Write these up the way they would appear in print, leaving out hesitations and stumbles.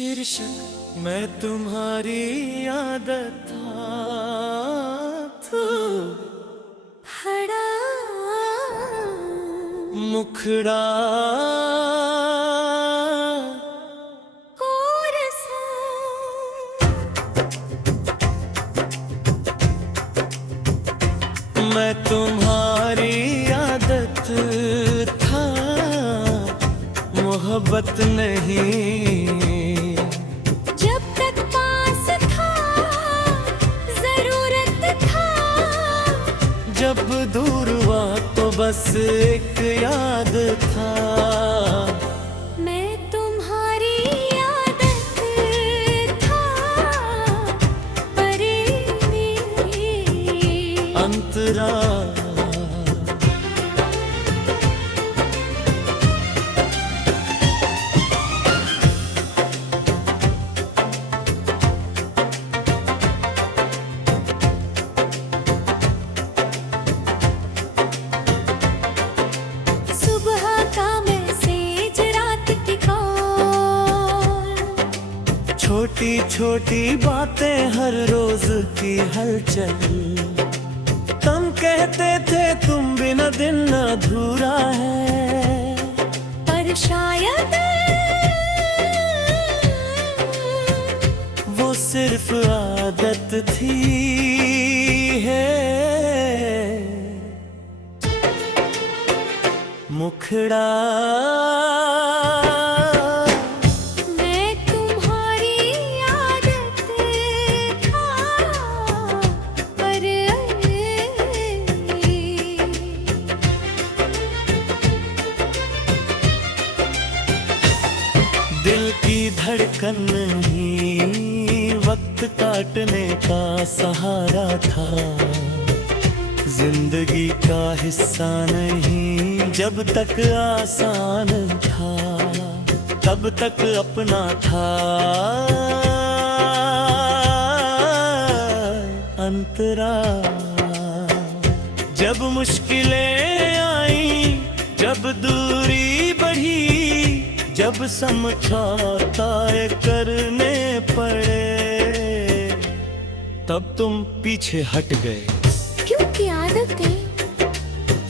शीर्षक मैं तुम्हारी आदत था तो खड़ा मुखड़ा और मैं तुम्हारी आदत था मोहब्बत नहीं। जब तक पास था जरूरत था, जब दूर हुआ तो बस एक याद था। मैं तुम्हारी आदत था परे में अंतरा छोटी छोटी बातें हर रोज की हलचल। तुम कहते थे तुम बिना दिन अधूरा है, पर शायद वो सिर्फ आदत थी है। मुखड़ा दिल की धड़कन नहीं वक्त काटने का सहारा था। जिंदगी का हिस्सा नहीं जब तक आसान था, तब तक अपना था। अंतरा जब मुश्किलें आई, जब दूरी बढ़ी, जब समझौता करने पड़े, तब तुम पीछे हट गए। क्योंकि आदतें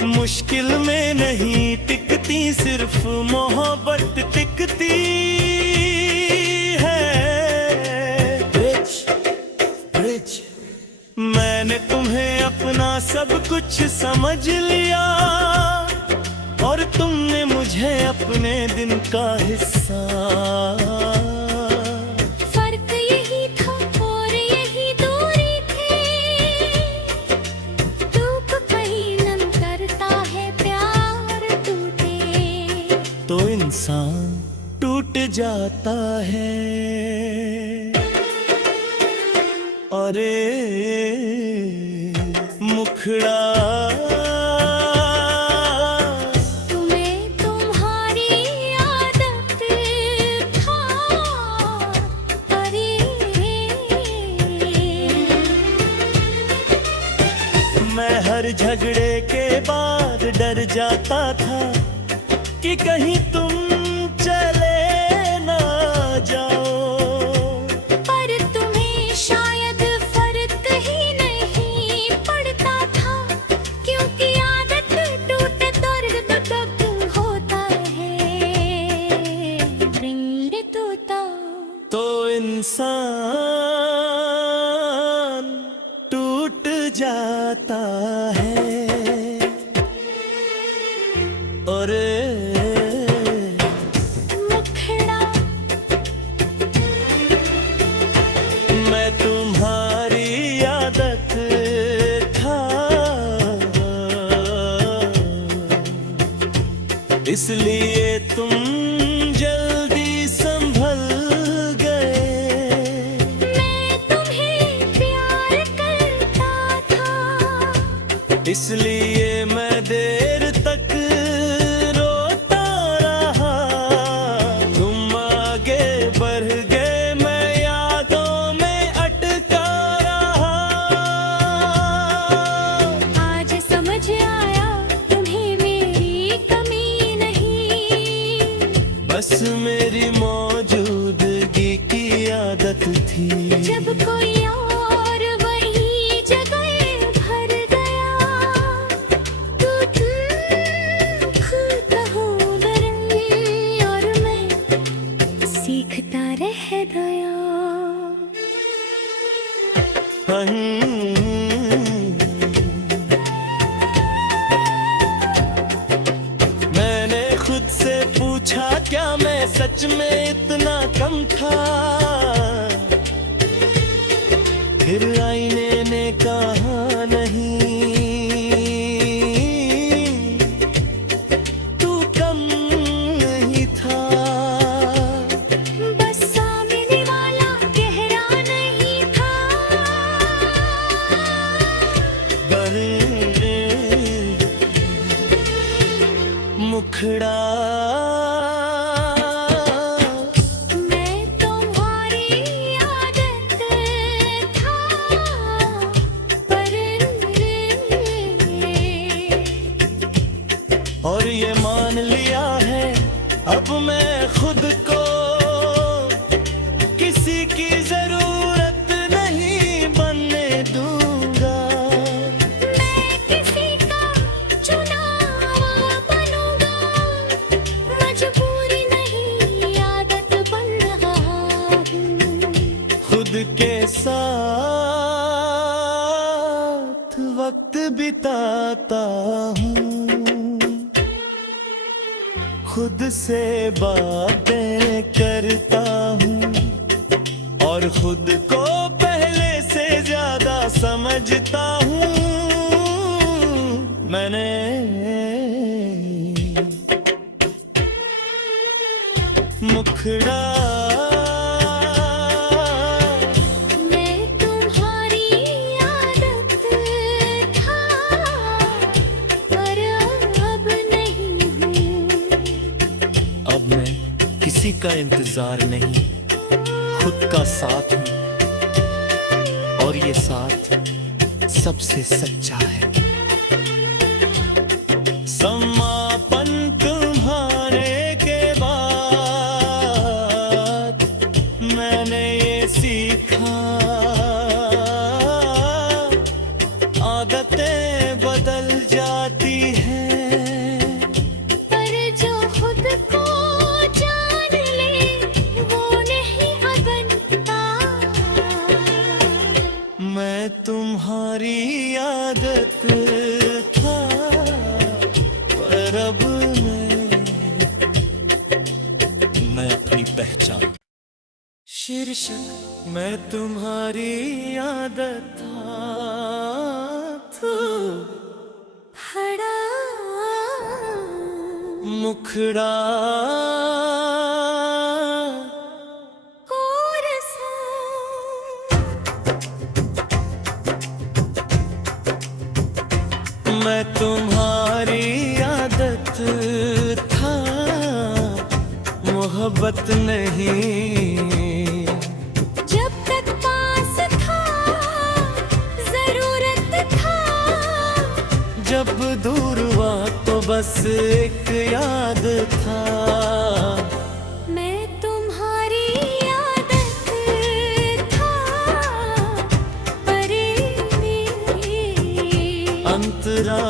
मुश्किल में नहीं टिकती, सिर्फ मोहब्बत टिकती है। ब्रिज मैंने तुम्हें अपना सब कुछ समझ लिया और तुमने मुझे अपने दिन का हिस्सा। फर्क यही था और यही दूरी थी, धूप कहीं न करता है प्यार टूटे तो इंसान टूट जाता है। अरे मुखड़ा मैं हर झगड़े के बाद डर जाता था कि कहीं तुम चले ना जाओ, पर तुम्हें शायद फर्क ही नहीं पड़ता था, क्योंकि आदत टूटे दर्द होता है। तो इंसान टूट जाता है। और मुखड़ा मैं तुम्हारी आदत था, इसलिए तुम जल्दी संभल गए। मैं तुम्हें प्यार करता था, इसलिए मैं देर तक रोता रहा। तुम आगे बढ़ गए, मैं यादों में अटका रहा। आज समझ आया तुम्हें मेरी कमी नहीं, बस मेरी मौजूदगी रह गया। मैंने खुद से पूछा क्या मैं सच में इतना कम था, फिर आईने ने कहा नहीं, तू कम नहीं था। बस सामने वाला गहरा नहीं था। मुखड़ा मैं तुम्हारी आदत था, पर और ये मान लिया है अब मैं खुद को, किसी की जरूरत नहीं बनने दूंगा। मैं किसी का चुना हुआ बनूंगा, मजबूरी नहीं आदत बन रहा हूँ। खुद के साथ वक्त बिताता हूँ, खुद से बातें करता हूँ, और खुद को पहले से ज्यादा समझता हूँ। मैंने मुखड़ा मैं तुम्हारी आदत था, पर अब नहीं हूँ। अब मैं किसी का इंतजार नहीं, खुद का साथ हूँ, और ये साथ सबसे सच्चा है। समापन तुम्हारे के बाद मैंने ये सीखा, आदतें बदल जाती हैं, पर जो खुद को जान ले वो नहीं बनता। मैं तुम्हारी आदत था, पर अब मैं अपनी पहचान। शीर्षक मैं तुम्हारी आदत था, खड़ा मुखड़ा और मैं तुम्हारी आदत था, मोहब्बत नहीं। जब तक पास था जरूरत था, जब दूर हुआ तो बस एक याद था। मैं तुम्हारी आदत था, पर अंतरा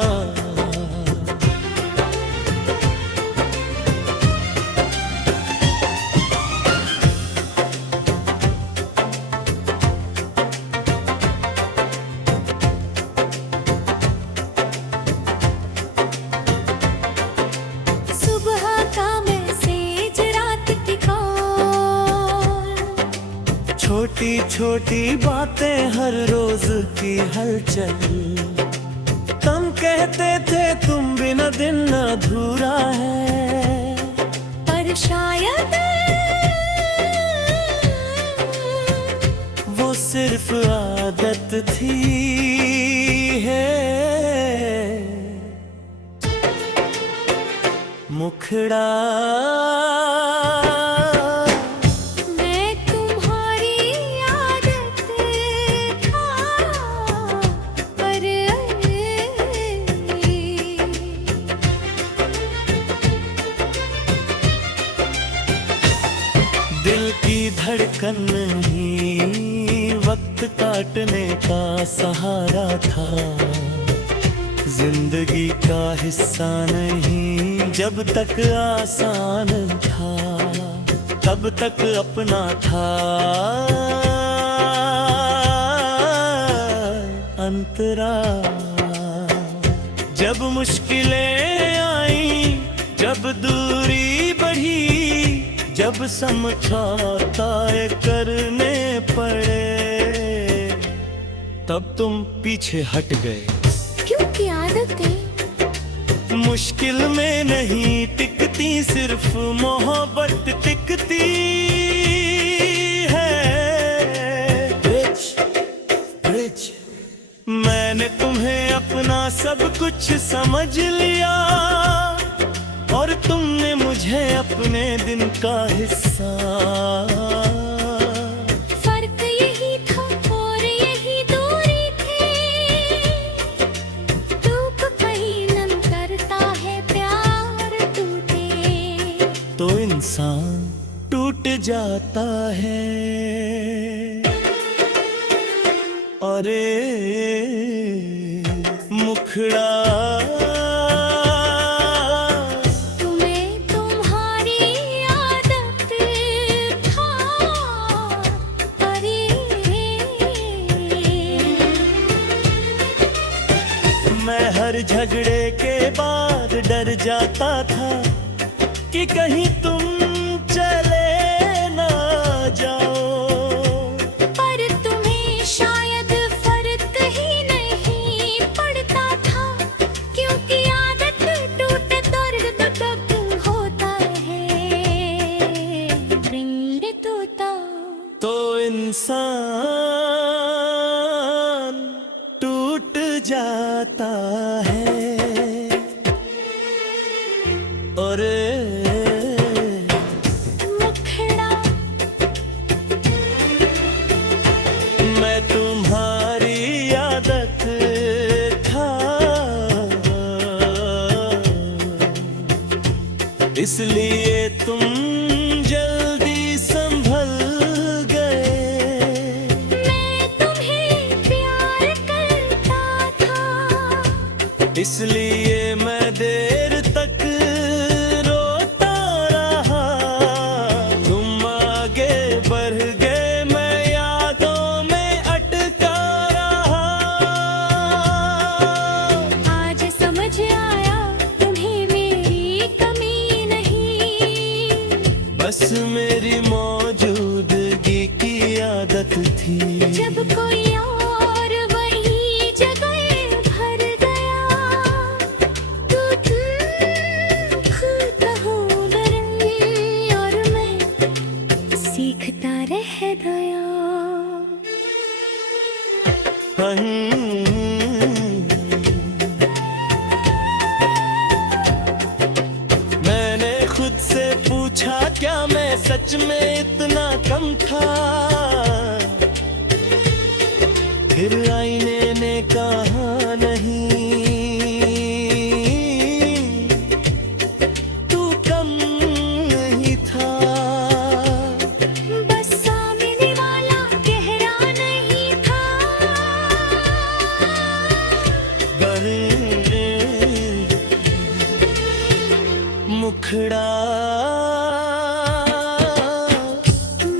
सुबह का मैसेज रात की कॉल, छोटी छोटी बातें हर रोज की हलचल। तुम कहते थे तुम बिना दिन अधूरा है, पर शायद वो सिर्फ आदत थी है। मुखड़ा मैं तुम्हारी आदत था, पर दिल की धड़कन नहीं, वक्त काटने का सहारा था। जिंदगी का हिस्सा नहीं, जब तक आसान था। तब तक अपना था अंतरा। जब मुश्किलें आई, जब दूरी बढ़ी, जब समझौता करने पड़े, तब तुम पीछे हट गए। क्योंकि आदतें मुश्किल में नहीं टिकती, सिर्फ मोहब्बत टिकती है। रिच मैंने तुम्हें अपना सब कुछ समझ लिया, और तुमने मुझे अपने दिन का हिस्सा। फर्क यही था और यही दूरी थी, धूप कहीं नम करता है प्यार टूटे, तो इंसान टूट जाता है। अरे मुखड़ा तुम्हें तुम्हारी आदत था। अरे मैं हर झगड़े के बाद डर जाता था कि कहीं तुम चले ना जाओ। पर तुम्हें शायद फर्क ही नहीं पड़ता था, क्योंकि आदत टूटे दर्द तब होता है। रिंग तोता तो इंसान टूट जाता है। और मुखड़ा मैं तुम्हारी आदत था, इसलिए तुम जल्दी संभल गए। मैं तुम्हें प्यार करता था, इसलिए मैं देर तक रोता रहा। तुम आगे बढ़ गए, मैं यादों में अटका रहा। आज समझ आया तुम्हें मेरी कमी नहीं, बस मेरी मौजूदगी की आदत थी। जब कोई और वही जगह भर गया, तो तुम खुद हो डरे और मैं सीखता रह गया। मैंने खुद से पूछा, क्या मैं सच में इतना कम था? फिर आईने ने कहा नहीं, तू कम नहीं था। बस सामने वाला गहरा नहीं था। मुखड़ा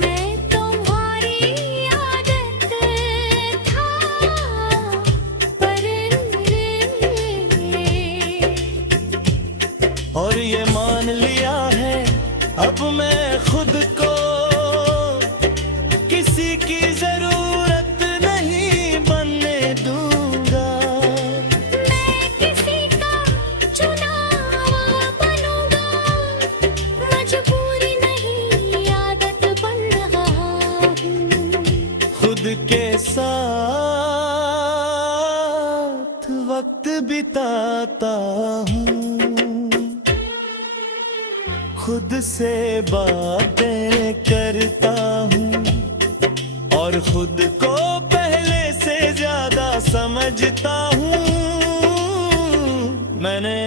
मैं तुम्हारी आदत था, पर और ये मान लिया है अब मैं खुद को, किसी की जरूरत नहीं बनने दूंगा। मैं किसी का चुना हुआ बनूंगा, मजबूरी नहीं आदत बन रहा हूँ। खुद के साथ वक्त बिताता हूँ, खुद से बातें करता हूँ, और खुद को पहले से ज्यादा समझता हूँ। मैंने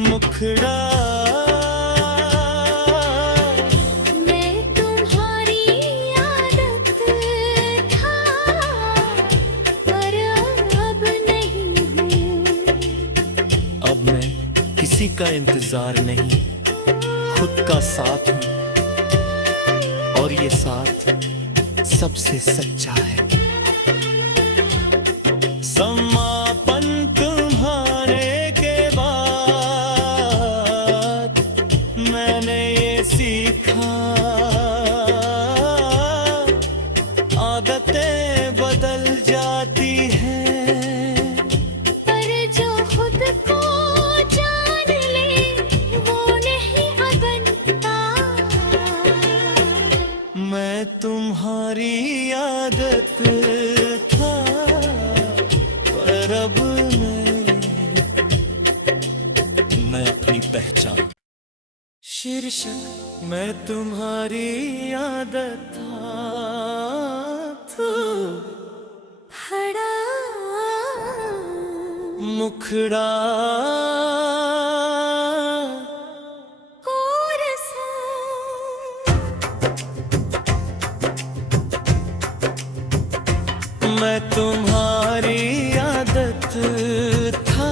मुखड़ा मैं तुम्हारी आदत था, पर अब नहीं हूँ। अब मैं किसी किसी का इंतजार नहीं, खुद का साथ में, और ये साथ सबसे सच्चा है। समापन तुम्हारे के बाद मैंने ये सीखा, आदतें बदल जाती हैं, पर जो खुद को जान ले वो नहीं बनता। मैं तुम्हारी आदत था, पर अब मैं अपनी पहचान। शीर्षक मैं तुम्हारी आदत था, खड़ा मुखड़ा कोरसा मैं तुम्हारी आदत था,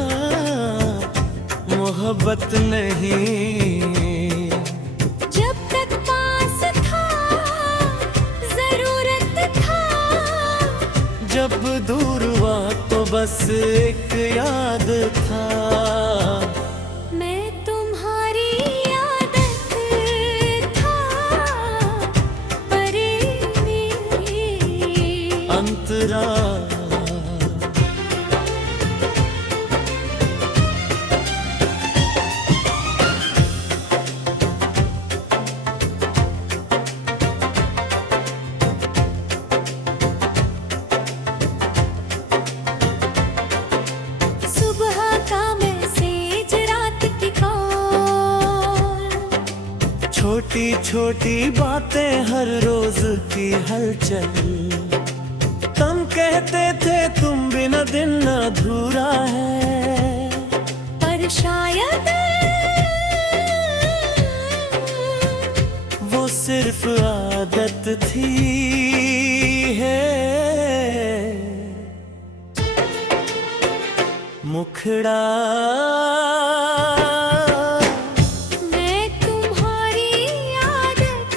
मोहब्बत नहीं। जब तक पास था जरूरत था, जब दूर हुआ तो बस एक याद था। मैं तुम्हारी आदत था, परे में अंतरा सुबह का मैसेज रात की कॉल, छोटी छोटी बातें हर रोज की हलचल। तुम कहते थे तुम बिना दिन अधूरा है, पर शायद वो सिर्फ आदत थी है। मुखड़ा मैं तुम्हारी आदत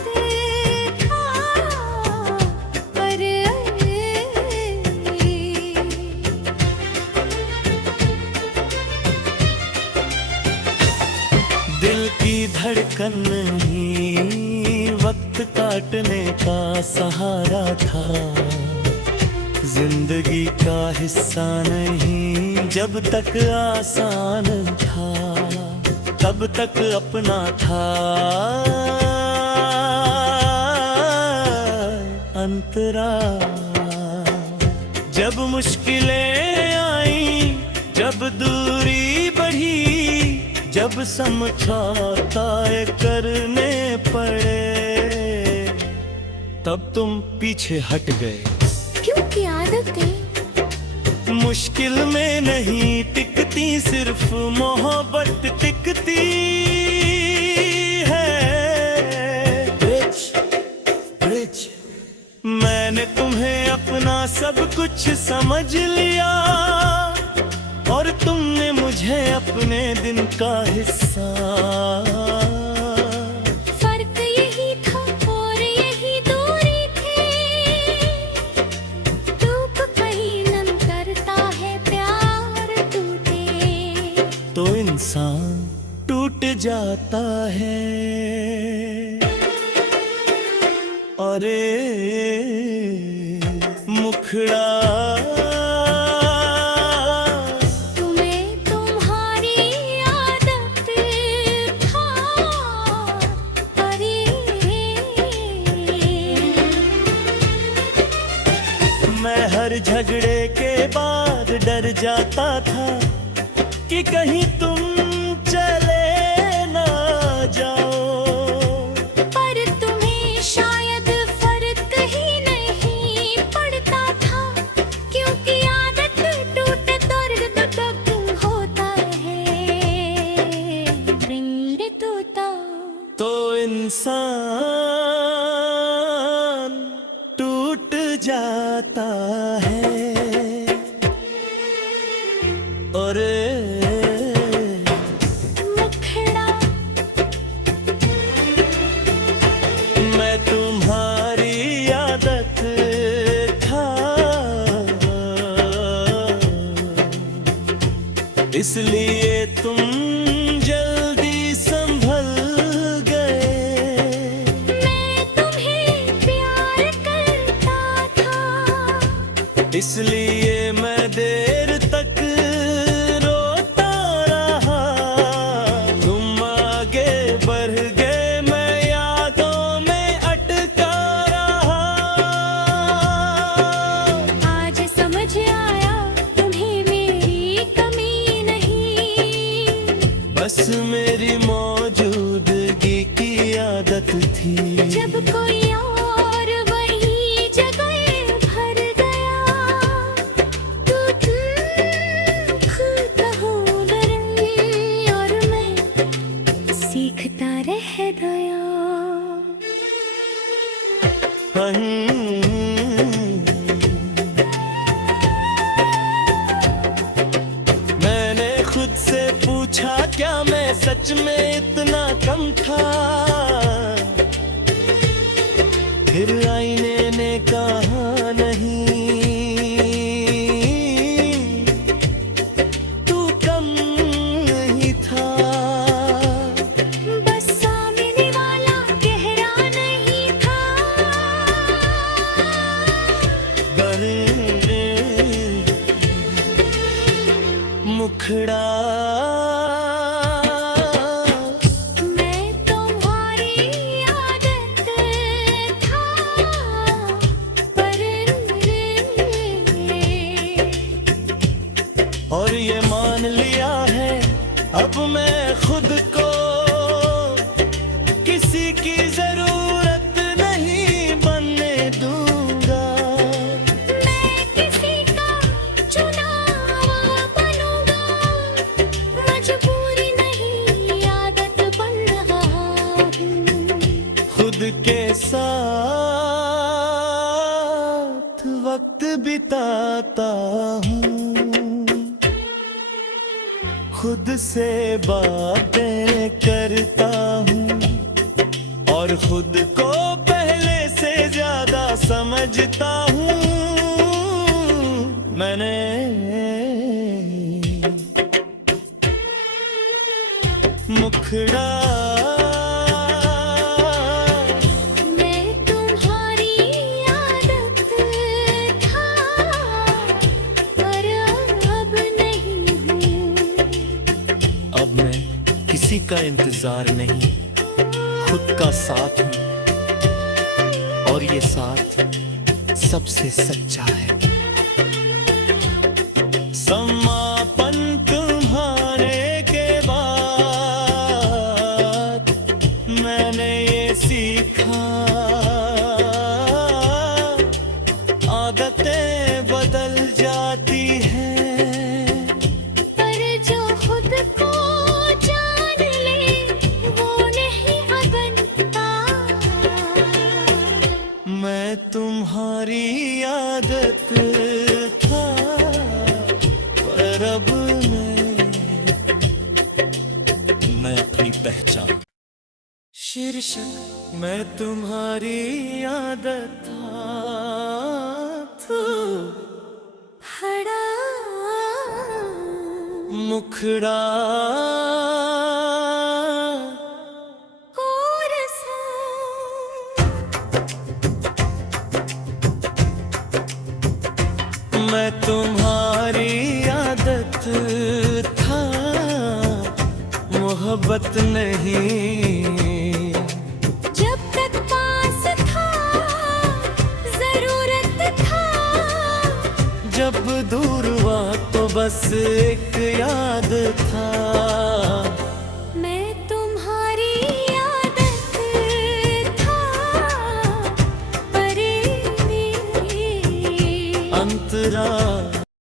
था, पर दिल की धड़कन नहीं, वक्त काटने का सहारा था। जिंदगी का हिस्सा नहीं, जब तक आसान था तब तक अपना था। अंतरा जब मुश्किलें आई, जब दूरी बढ़ी, जब समझौता करने पड़े, तब तुम पीछे हट गए। क्योंकि आदतें मुश्किल में नहीं टिकती, सिर्फ मोहब्बत टिकती है। ब्रिज मैंने तुम्हें अपना सब कुछ समझ लिया, और तुमने मुझे अपने दिन का हिस्सा। फर्क यही था और यही दूरी थी, धूप कहीं नम करता है प्यार टूटे, तो इंसान टूट जाता है। अरे मुखड़ा तुम्हें तुम्हारी आदत था, परे मैं हर झगड़े के बाद डर जाता था कि कहीं तुम चले ना जाओ, पर तुम्हें शायद फर्क ही नहीं पड़ता था, क्योंकि आदत टूटे दर्द होता है। रिंग टूटा तो इंसान टूट जाता है। और इसलिए तुम जल्दी संभल गए। मैं तुम्हें प्यार करता था, इसलिए मैं देर तक रोता रहा। तुम आगे बढ़ गए, मैं यादों में अटका रहा। आज समझ आया तुम्हें मेरी कमी नहीं, बस मेरी मौजूदगी की आदत थी। जब कोई और वही जगह भर गया, तो तुम खुद हो गए और मैं सीखता रह गया। मैंने खुद से पूछा, क्या मैं सच में इतना कम था? फिर आईने ने कहा नहीं, तू कम नहीं था। बस सामने वाला गहरा नहीं था। मुखड़ा मैं तुम्हारी आदत था, पर और ये मान लिया है अब मैं खुद को, किसी की जरूरत नहीं बनने दूंगा। मैं किसी का चुना हुआ बनूंगा, मजबूरी नहीं आदत बन रहा हूँ। खुद के साथ वक्त बिताता हूँ, खुद से बातें करता हूँ, और खुद को पहले से ज्यादा समझता हूँ। मैंने मुखड़ा मैं तुम्हारी आदत था, पर अब नहीं हूँ। अब मैं किसी का इंतजार नहीं, खुद का साथ हूँ, और ये साथ सबसे सच्चा है। समापन तुम्हारे के बाद मैंने ये सीखा, आदतें बदल जाती हैं। पर जो खुद को जान ले वो नहीं बनता। मैं तुम्हारी आदत था, पर अब मैं अपनी पहचान। शीर्षक मैं तुम्हारी आदत था, खड़ा मुखड़ा कोरस मैं तुम्हारी आदत था, मोहब्बत नहीं। जब तक पास था जरूरत था, जब दूर हुआ तो बस एक याद था।